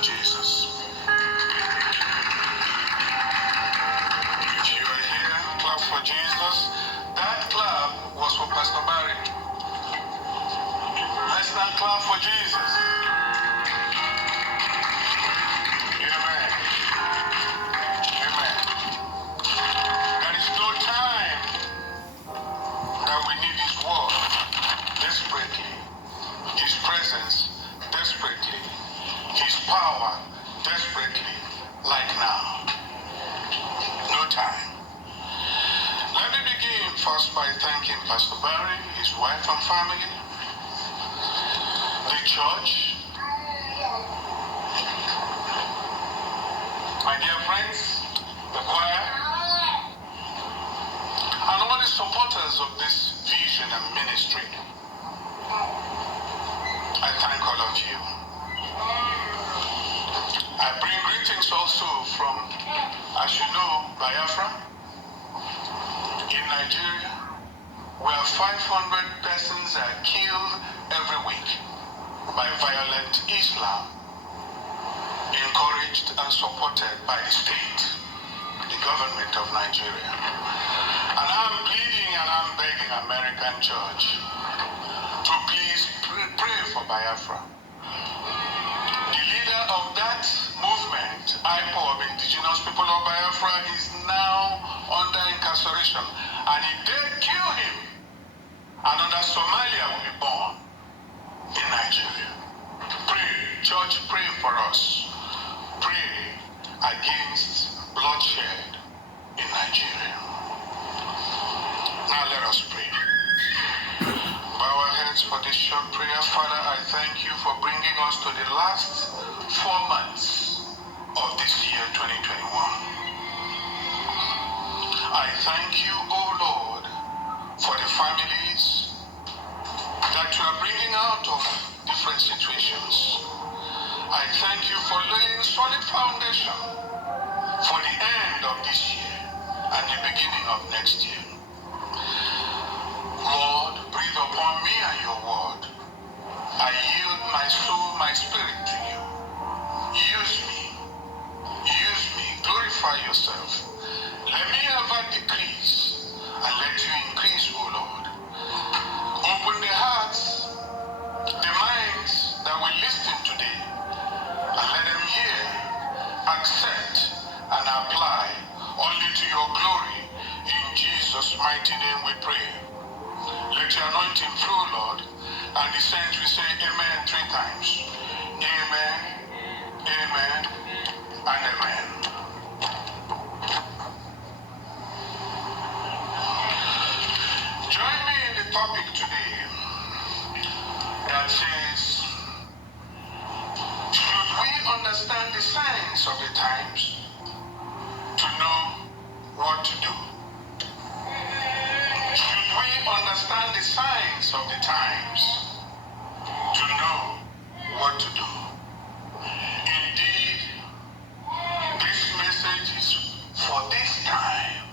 for Jesus. If you are here, clap for Jesus. That clap was for Pastor Barry. Let's not clap for Jesus. Amen. Amen. There is no time that we need His word desperately, His presence desperately, His power desperately, like now. No time. Let me begin first by thanking Pastor Barry, his wife and family, the church, my dear friends, the choir, and all the supporters of this vision and ministry. I thank all of you. I bring greetings also from, as you know, Biafra, in Nigeria, where 500 persons are killed every week by violent Islam, encouraged and supported by the state, the government of Nigeria. And I'm pleading and I'm begging American church to please pray for Biafra. The leader of that movement, IPOB, Indigenous People of Biafra, is now under incarceration. And if they kill him, another Somalia will be born in Nigeria. Pray, church, pray for us. Pray against bloodshed in Nigeria. Now let us pray. Bow our heads for this short prayer. Father, I thank you for bringing us to the last 4 months of this year 2021. I thank you, O Lord, for the families that you are bringing out of different situations. I thank you for laying solid foundation for the end of this year and the beginning of next year. Lord, breathe upon me and your word. I yield my soul, my spirit to you. Use me, glorify yourself. Let me ever decrease and let you increase, O Lord. Open the hearts, the minds that will listen today, and let them hear, accept, and apply only to your glory. In Jesus' mighty name we pray. Let your anointing flow, Lord, and the saints will say amen 3 times. Amen, amen, and amen. Join me in the topic today that says, should we understand the signs of the times to know what to do? Should we understand the signs of the times to know what to do? Indeed, this message is for this time.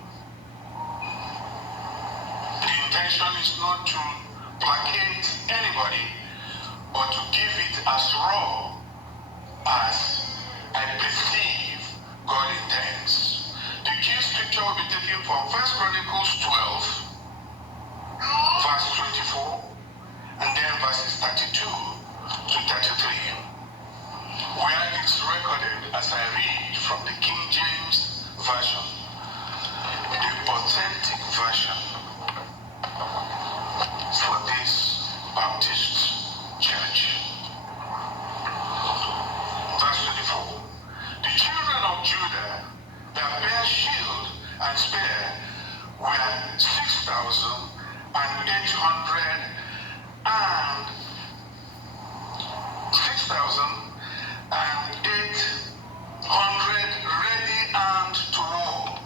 The intention is not to placate anybody, but to give it as raw as I perceive God intends. The key scripture will be taken from 1 Chronicles 12, verse 24, and then verses 32 to 33, where it's recorded as I read from the King James Version, the authentic version for this Baptist church. Verse 24. The children of Judah that bear shield and spear were 6,800 ready and to war.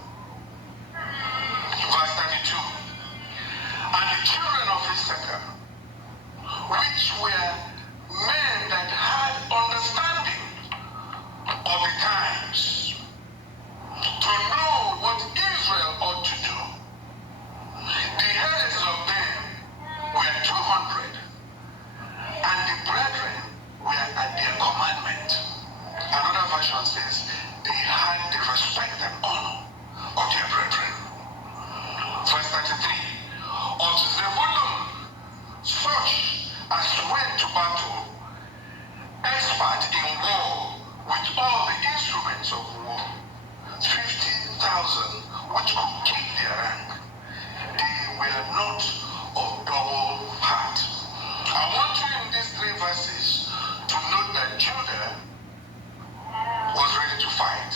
Verse 32. And the children of Issachar, which were men that had understanding of the times, to know what Israel ought to do, the heads of them were 200, and the brethren were at their Another version says they had the respect and honor of their brethren. Verse 33. Of Zebulun, such as went to battle, expert in war, with all the instruments of war, 15,000 which could keep their rank. They were not of double heart. I want you in these three verses to note that Judah was ready to fight.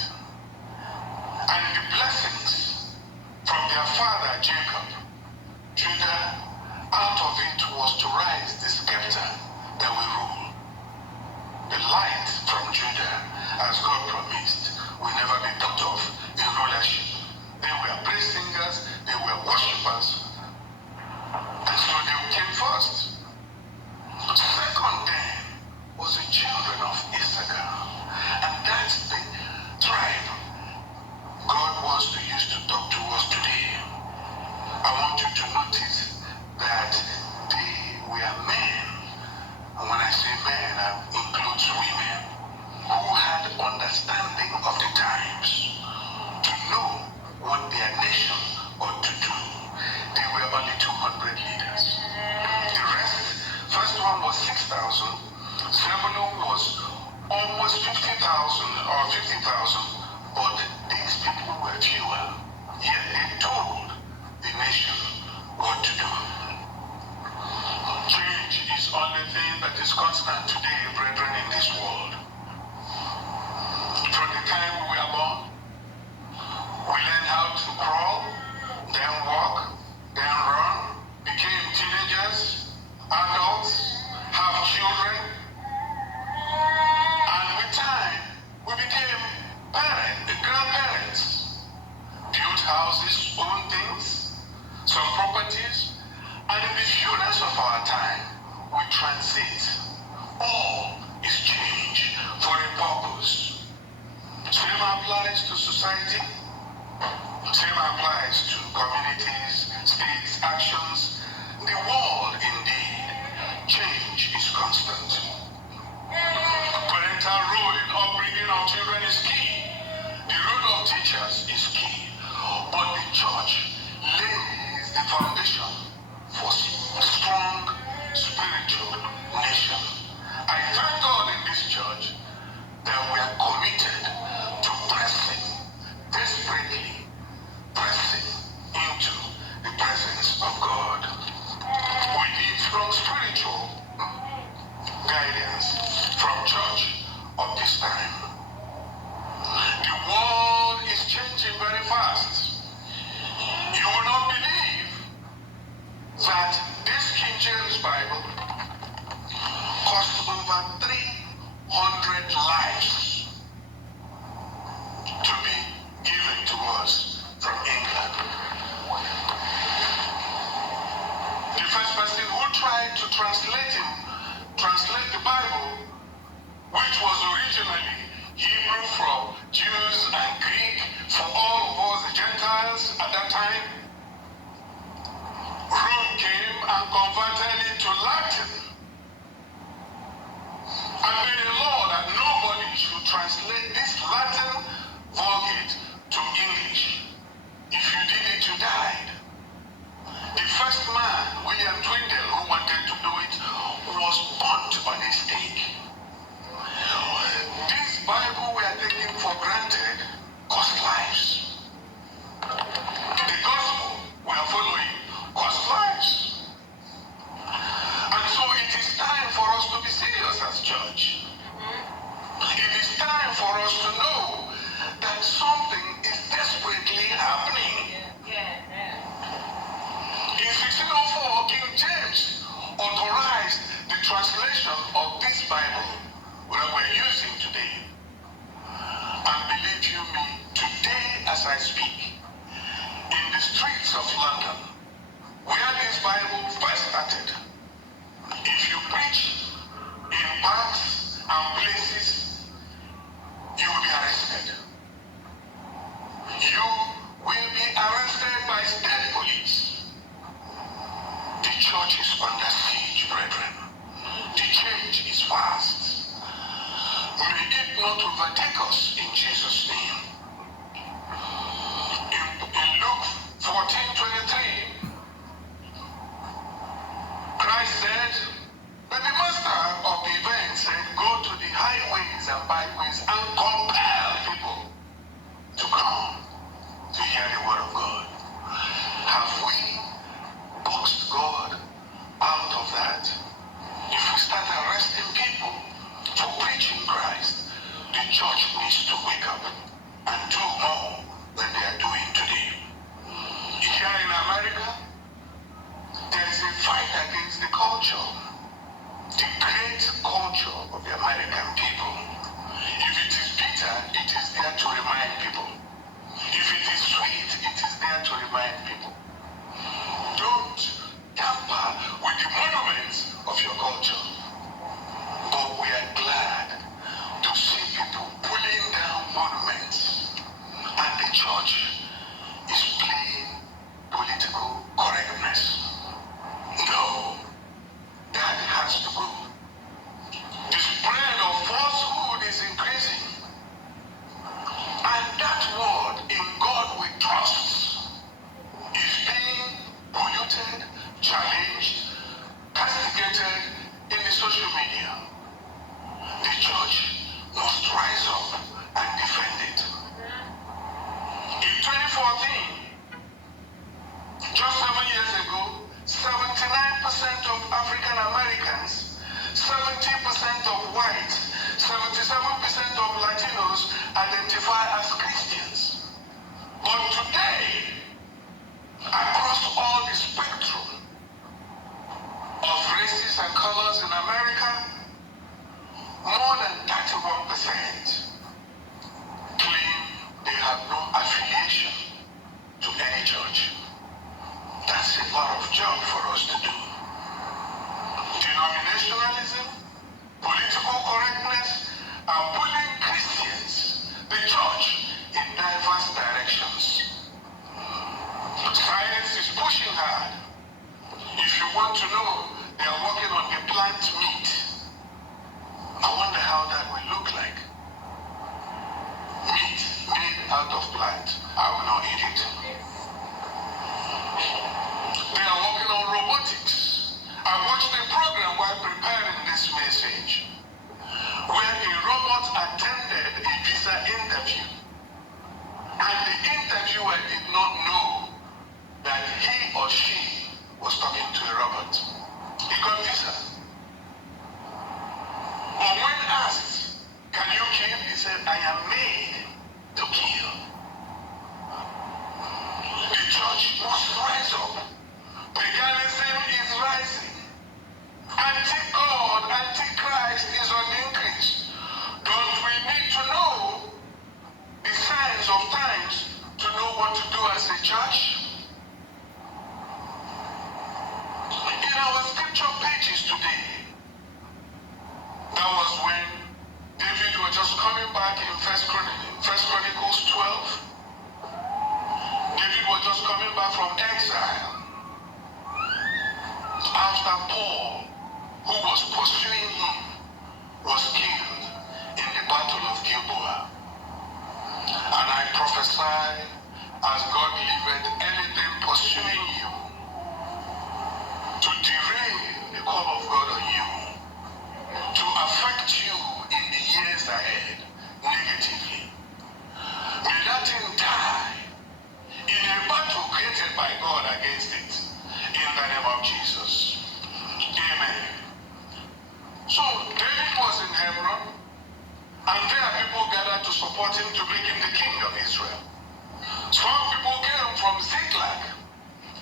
And the blessings from their father Jacob, Judah, out of it was to rise the scepter that will rule. The light from Judah, as God promised, will never be cut off in rulership. They were praise singers, they were worshippers, and so they came first. Second then was the children of Issachar, and that's the tribe God wants to use to talk to us today. I want you to notice that they were men, and when I say men, I include women, who had understanding of the times to know what their nation ought to do. They were only 200 leaders. The rest, first one was 6,000, Zebulun was almost 50,000 or 50,000, but these people were fewer. Yet they told the nation what to do. Change is the only thing that is constant today, brethren, in this world. From the time we were born, we learned how to crawl, then walk, then run, became teenagers, adults, have children, and with time, we became grandparents, built houses, owned things, some properties, and in the fullness of our time, we transit. All is change for a purpose. Same applies to society. Same applies to communities, states, actions. The world, indeed, change is constant. Parental role in upbringing our children is key. The role of teachers is key. But the church lays the foundation for a strong spiritual nation. I thank God in this church that we are committed to pressing, desperately pressing into the presence of God. We need strong spiritual guidance from church of this time. The world is changing very fast. You will not believe that this King James Bible cost over 300 lives to be given to us from England. The first person who tried to translate the Bible, which was originally Hebrew from Jews and Greek for all of us, the Gentiles at that time, Rome came and converted it to Latin and made a law that nobody should translate this Latin Vulgate to English. If you did it, you died. The first man, William Tyndale, who wanted to do it, was burnt on a stake. This Bible we are taking for granted cost lives. The gospel we are following cost lives. And so it is time for us to be serious as church. It is time for us to know that something is desperately happening. In 1604, King James authorized the translation of this Bible that we're using today. And believe you me, today as I speak, in the streets of London, where this Bible first started, if you preach in parks and places, you will be arrested. You will be arrested by state police. The church is under siege, brethren. The change is fast. May it not overtake and byways and compel people to come to hear the word of God. Have we boxed God out of that? If we start arresting people for preaching Christ, the church needs to wake up and do more than they are doing today. Here in America, there is a fight against the culture, the great culture of the American people. If it is bitter, it is there to remind people. If it is sweet, it is there to remind people. Don't tamper with the monuments of your culture. But we are glad to see people pulling down monuments, and the church is playing political correctness. No, that has to go. The spread of falsehood is increasing, and that word in God we trust is being polluted, challenged, castigated in the social media. The church must rise up and defend it. In 2014, just 7 years ago, 79% of African Americans, 70% of whites, 77% of Latinos identify as Christians. But today, across all the spectrum of races and colors in America, more than 31% claim they have no affiliation to any church. That's a lot of job for us to do. Denominationalism, political correctness, are pulling Christians, the church, in diverse directions. Science is pushing hard. If you want to know, they are working on the plant meat. I wonder how that will look like. Meat made out of plant. I will not eat it. They are working on robotics. I watched a program while preparing this message, where a robot attended a visa interview, and the interviewer did not know that he or she was talking to a robot. He got visa. But when asked, can you kill? He said, I am made to kill. The church must rise up. Paganism is rising. Anti-God, anti-Christ is on the increase. Don't we need to know the signs of times to know what to do as a church? In our scripture pages today, that was when David was just coming back in First Chronicles 12. David was just coming back from exile after Paul, who was pursuing him, was killed in the battle of Gilboa. And I prophesy, as God liveth, anything pursuing you to derail the call of God on you, to affect you in the years ahead negatively, may that thing die in a battle created by God against it, in the name of Jesus. Amen. So David was in Hebron, and there people gathered to support him to make him the king of Israel. Some people came from Ziklag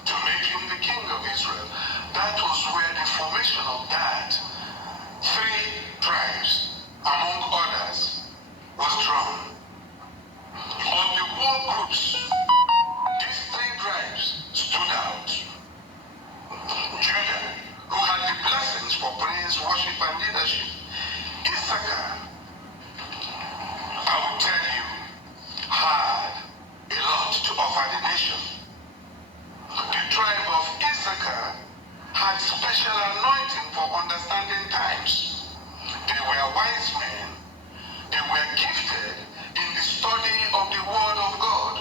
to make him the king of Israel. That was where the formation of that 3 tribes, among others, was drawn. Of the war groups, these 3 tribes stood out. Judah, who had the blessings for praise, worship, and leadership. Issachar, I will tell you, had a lot to offer the nation. The tribe of Issachar had special anointing for understanding times. They were wise men. They were gifted in the study of the word of God.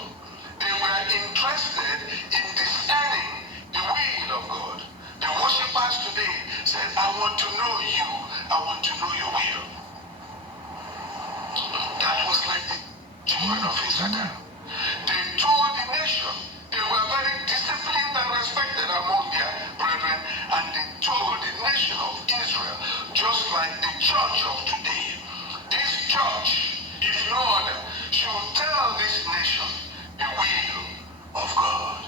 They were interested in discerning the will of God. The worshippers today said, I want to know you. I want to know your will. children of Issachar. They told the nation they were very disciplined and respected among their brethren, and they told the nation of Israel, just like the church of today. This church, if no other, should tell this nation the will of God.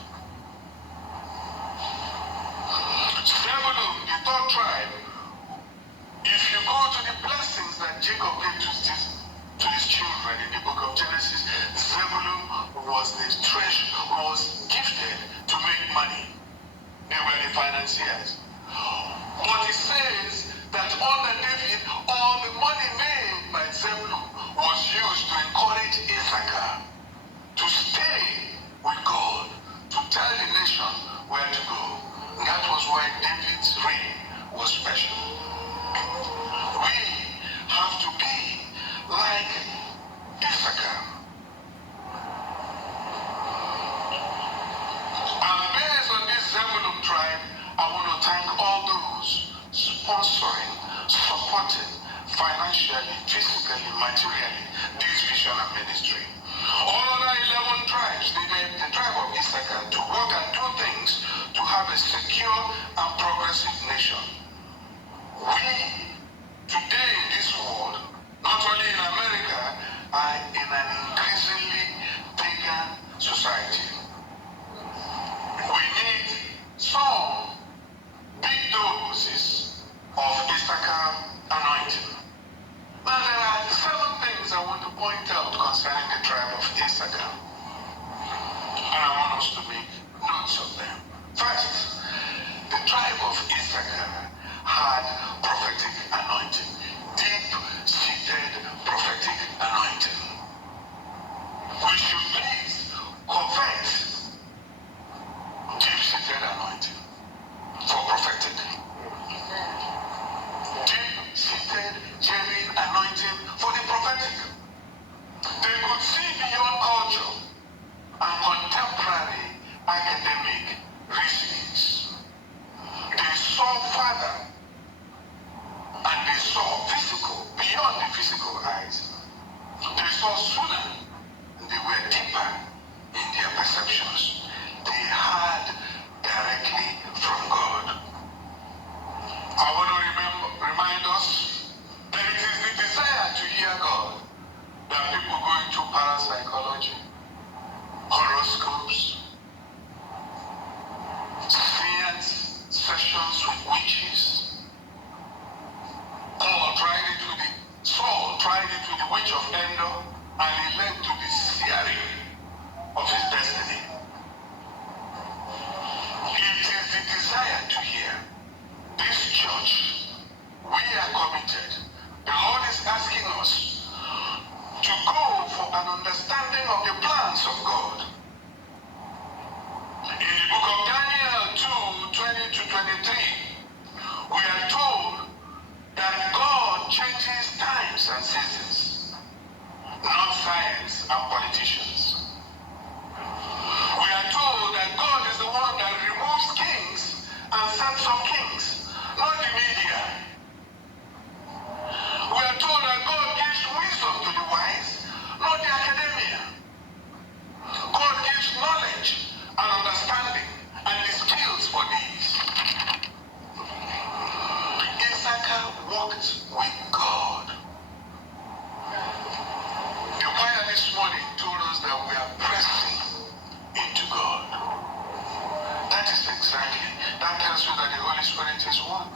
Zebulun, the third tribe, if you go to the blessings that Jacob gave to his children in the book of Genesis, Zebulun was gifted to make money. They were the financiers. But it says that under David, all the money made by Zebulun was used to encourage Issachar to stay with God, to tell the nation where to go. And that was why David's reign was special. We have to be like Issachar. And based on this Zebulun tribe, I want to thank all those sponsoring, supporting financially, physically, materially this vision and ministry. All other 11 tribes needed the tribe of Issachar to work and do things to have a secure and progressive nation. We, today in this world, not only in America, are in an increasingly pagan society. We need some big doses of Issachar anointing. Now there are 7 things I want to point out concerning the tribe of Issachar. And I want us to make notes of them. First, the tribe of Issachar had prophetic anointing. Deep-seated prophetic anointing. We should please covet deep-seated anointing for prophetic. Deep-seated, genuine anointing for the prophetic. They could see beyond culture and contemporary academic reasonings. They saw farther, and they saw physical, beyond the physical eyes. They saw sooner, and they were deeper in their perceptions. They heard directly from God. I want to remind us that it is the desire to hear God that people go into parapsychology, horoscopes, science sessions with witches. Saul tried it with the witch of Endor, and it led to the searing of his destiny. It is the desire to hear. This church, we are committed. The Lord is asking us to go for an understanding of the plans of God. In the book of Daniel 2:20-23, we are told that God changes times and seasons, not science and politicians. We are told that God is the one that removes kings and sets up kings, not the media. We are told that God gives wisdom to the wise, not the academia. God gives knowledge and understanding and the skills for these. Issachar walked with God. The choir this morning told us that we are pressing into God. That is exactly, that tells you that the Holy Spirit is one.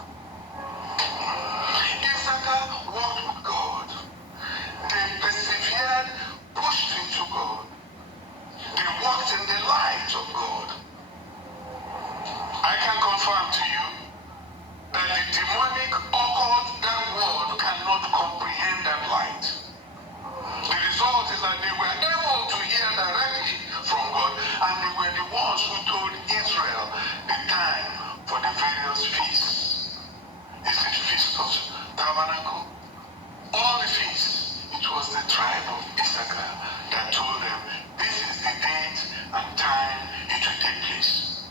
Issachar walked with God. They persevered, pushed into God. They walked in the light of God. I can confirm to you that the demonic, occult, that world cannot comprehend that light. The result is that they were able to hear directly from God, and they were the ones who told Israel the time for the various feasts. Is it Feast of Tabernacle? All the feasts, it was the tribe of Issachar that told them this is the date and time it will take place.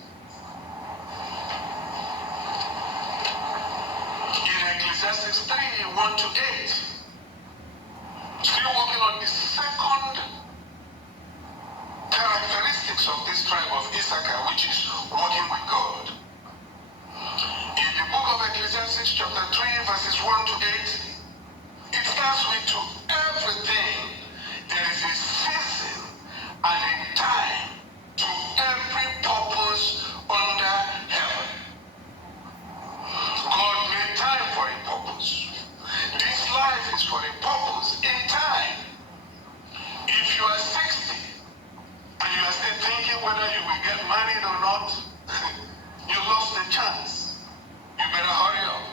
In Ecclesiastes 3:1-8, still working on the second characteristics of this tribe of Issachar, which is walking with God. In the book of Ecclesiastes chapter 3 verses 1 to 8, it starts with to everything there is a season and a time to every purpose under heaven. God made time for a purpose. This life is for a purpose in time. If you are 60 and you are still thinking whether you will get married or not, you lost the chance. You better hurry up.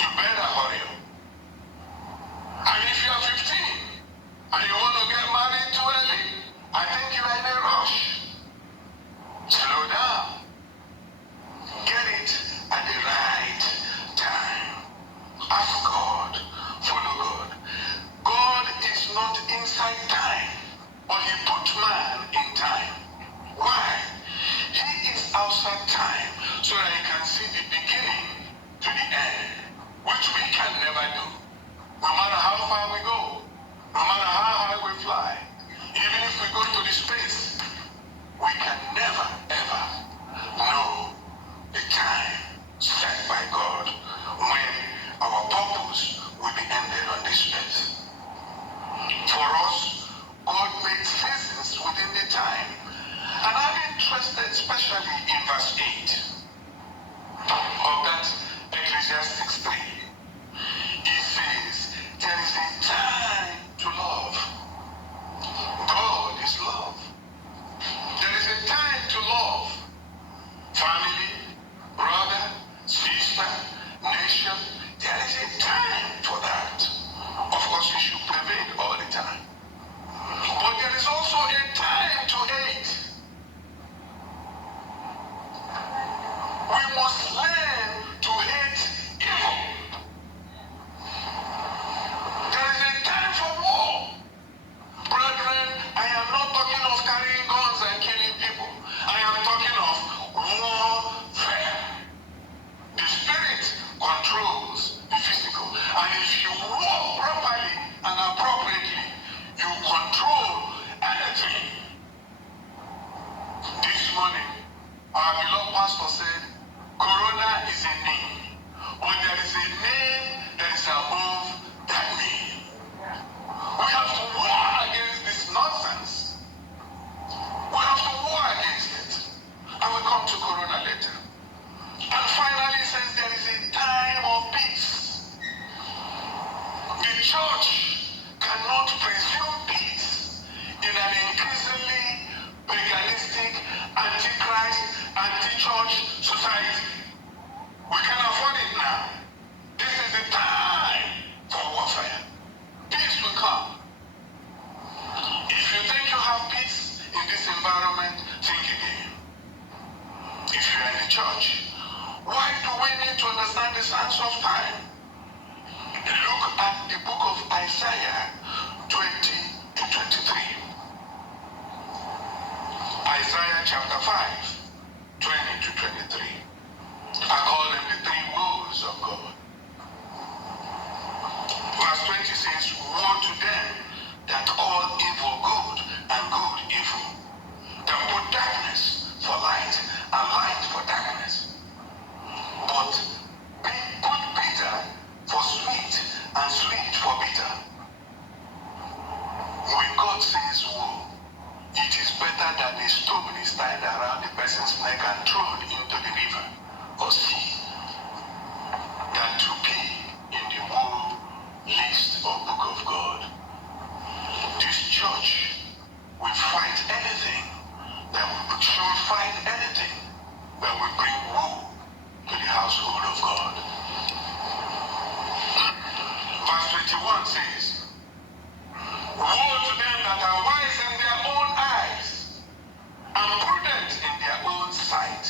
You better hurry up. And if you are 15 and you want to get married too early, I think you are in a rush. Slow down. Get it at the right time. Ask God. Follow God. God is not inside time, but He put man in time. Why? He is outside time, so that He can see the beginning to the end, which we can never do. No matter how far we go, no matter how high we fly, even if we go to the space, we can never, ever know the time set by God when our purpose will be ended on this earth. For us, God made seasons within the time. And I'm interested especially in verse 8 of that Ecclesiastes 3. It says, there is a time to love. God is love. There is a time to love. Family, brother, sister, nation, there is a time for that. Of course, you should prevail all the time. But there is also a time to hate. We must learn to hate evil. There is a time for war. Brethren, I am not talking of carrying guns and killing people. I am talking of warfare. The spirit controls the physical. And if you war properly and appropriately, you control anything. This morning, our beloved pastor said, Corona is a name, but there is a name that is above that name. We have to war against this nonsense. We have to war against it. I will come to Corona later. And finally, it says there is a time of peace. The church cannot presume peace in an increasingly legalistic, anti-Christ, anti-church society. We can afford it now. This is the time for warfare. Peace will come. If you think you have peace in this environment, think again. If you are in the church, why do we need to understand the signs of time? Look at the book of Isaiah 20 to 23. Isaiah chapter 5, 20 to 23. I call them the three woes of God. Verse 20 says, woe to them that call evil good and good evil, that put darkness for light and light for darkness, but put bitter for sweet and sweet for bitter. When God says woe, it is better that a stone is tied around the person's neck and thrown into the river or sea than to be in the woe list or book of God. This church will fight anything should fight anything that will bring woe to the household of God. Verse 21 says, woe to them that are wise in their own eyes and prudent in their own sight.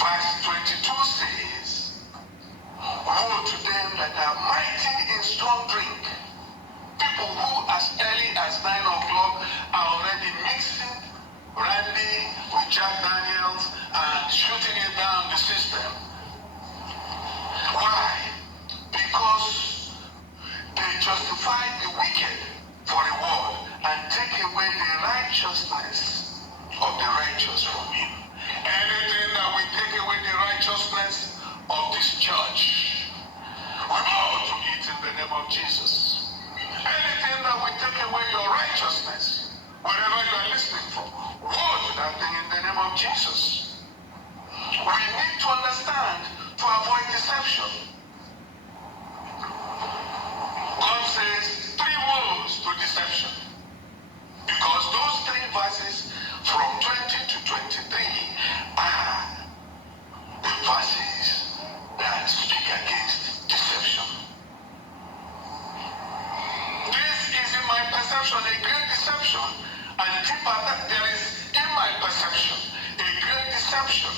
Verse 22 says, woe to them that are mighty in strong drink. People who as early as 9 o'clock are already mixing brandy with Jack Daniels and shooting it down the system. Why? Because they justify the wicked for reward righteousness of the righteous from him. Anything that will take away the righteousness of this church, we vow to it in the name of Jesus. Anything that will take away your righteousness, wherever you are listening from, woe to that thing in the name of Jesus. We need to understand to avoid deception. God says 3 woes to deception. Because those 3 verses from 20 to 23 are the verses that speak against deception. This is in my perception a great deception, and deeper that there is in my perception a great deception,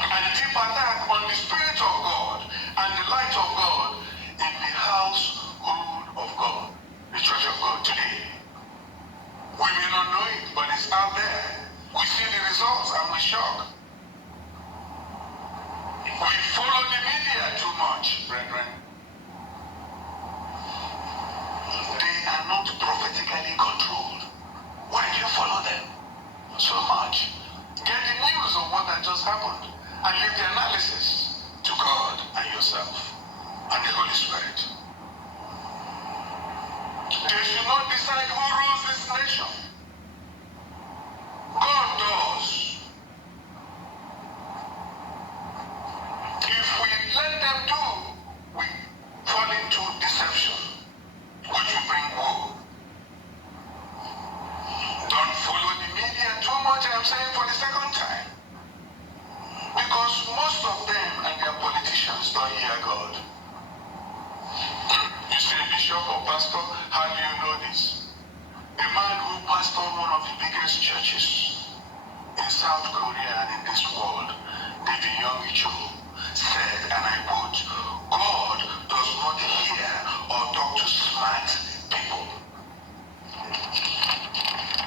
and deeper that on the Spirit of God and the light of God in the household of God, the church of God today. We may not know it, but it's out there. We see the results and we shock. We follow the media too much, brethren. They are not prophetically controlled. Why do you follow them so much? Get the news of what had just happened and leave the analysis to God and yourself and the Holy Spirit. They should not decide who rules this nation. God does. If we let them do, we fall into deception, which will bring woe. Don't follow the media too much, I'm saying for the second time. Because most of them and their politicians don't hear God. You say, bishop or pastor, how do you know this? The man who pastored one of the biggest churches in South Korea and in this world, David Young-Cho, said, and I quote, God does not hear or talk to smart people.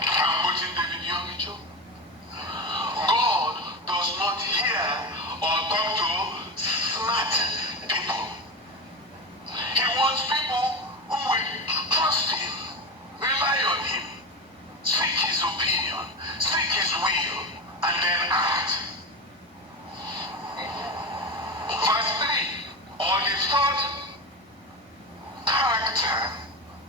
I'm quoting David Young-Cho. God does not hear or talk to smart people. He wants people who will trust him, rely on him, seek his opinion, seek his will, and then act. Verse 3, or the third character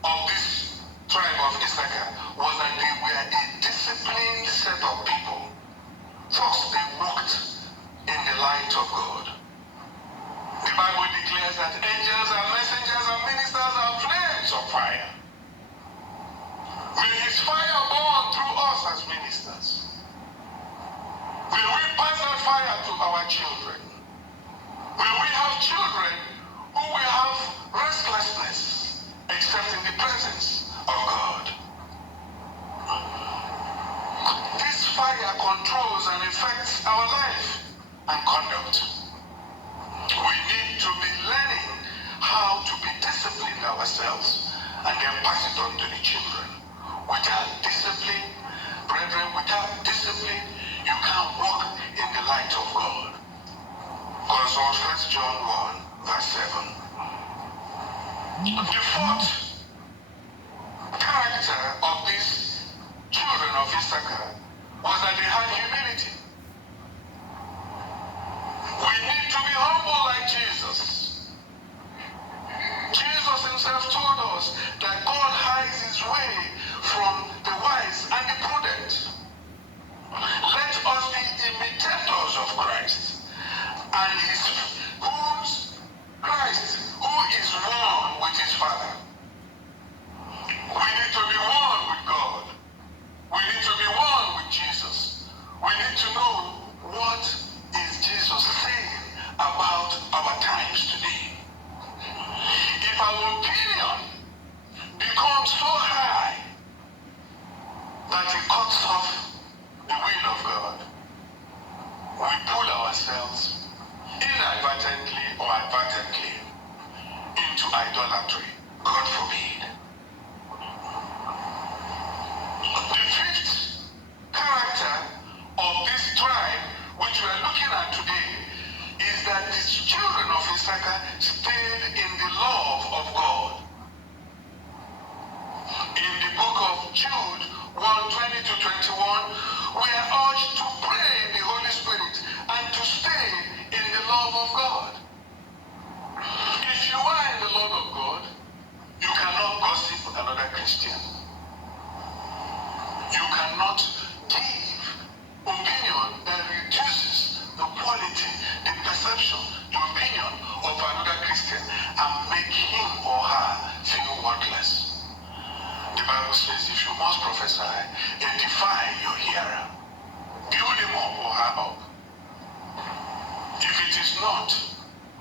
of this tribe of Issachar was that they were a disciplined set of people. First, they walked in the light of God. The Bible declares that angels and messengers and ministers are flames of fire. May his fire burn through us as ministers. May we pass that fire to our children. May we have children who will have restlessness except in the presence of God. This fire controls and affects our life and conduct. We need to be learning how to be disciplined ourselves and then pass it on to the children. Without discipline, brethren, without discipline, you can't walk in the light of God. Because on 1 John 1, verse 7. The fourth character of these children of Issachar was that they had humility. We need to be humble like Jesus. Jesus himself told us that God hides his way from the wise and the prudent. Let us be imitators of Christ and Christ who is one with his Father. We need to be one with God. We need to be one with Jesus. We need to know what is Jesus saying about our times today. If our opinion becomes so high that it cuts off the will of God, we pull ourselves inadvertently or advertently into idolatry. God forbid. The fifth character of this tribe, which we are looking at today, is that the children of Issachar stayed in the love of God. In the book of Jude 1 Christian. You cannot give opinion that reduces the quality, the perception, the opinion of another Christian and make him or her feel worthless. The Bible says if you must prophesy, edify your hearer. Build him up or her up. If it is not,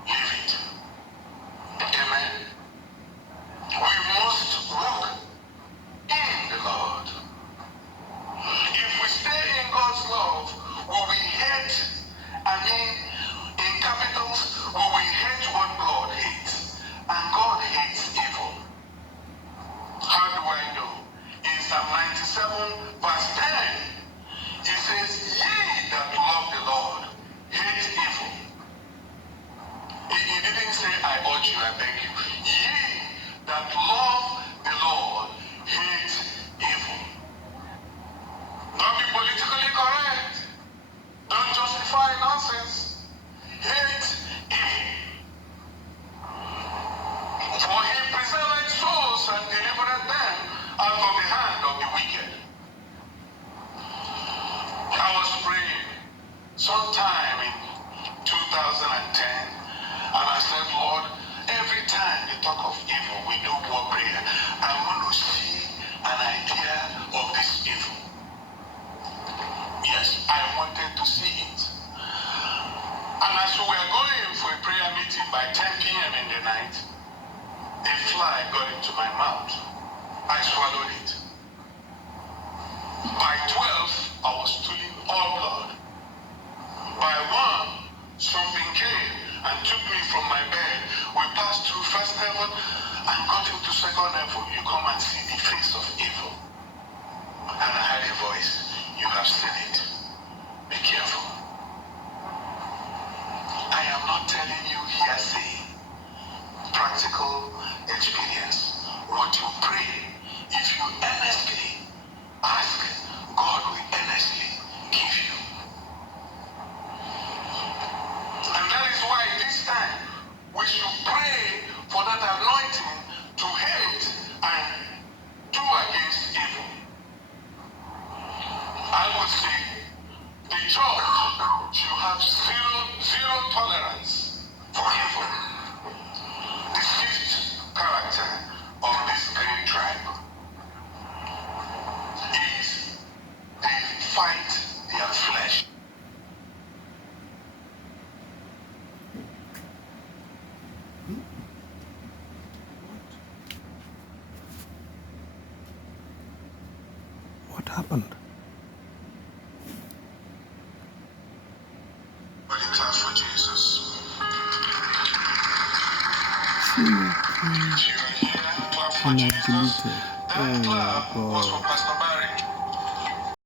leave it. Amen. We must walk in the Lord. If we stay in God's love, will we hate, in capitals, will we hate what God hates? And God hates evil. How do I know? In Psalm 97, verse 10, it says, ye that love the Lord hate evil. He didn't say, I urge you, I beg you. Ye that love the Lord hate evil. Don't be politically correct. Don't justify nonsense. Hate evil. For he preserved souls and delivered them out of the hand of the wicked. I was praying sometime in 2010, and I said, Lord, every time they talk of evil, we do more prayer. I want to see an idea of this evil. Yes, I wanted to see it. And as we were going for a prayer meeting by 10 p.m. in the night, a fly got into my mouth. I swallowed it. By 12, I was stooling all blood. By 1, something came and took me from my bed. We passed through first heaven and got into second heaven. You come and see the face of evil. And I heard a voice. You have seen it. Be careful. I am not telling you hearsay. Practical experience. What you pray, if you earnestly ask, God will earnestly give you. And that is why this time we should pray for that anointing to hate and do against evil. I would say the church should have zero tolerance for evil. The fifth character of this great tribe is they fight their flesh. What happened? Clap for Jesus. And I deleted. Oh That clap was for God. Pastor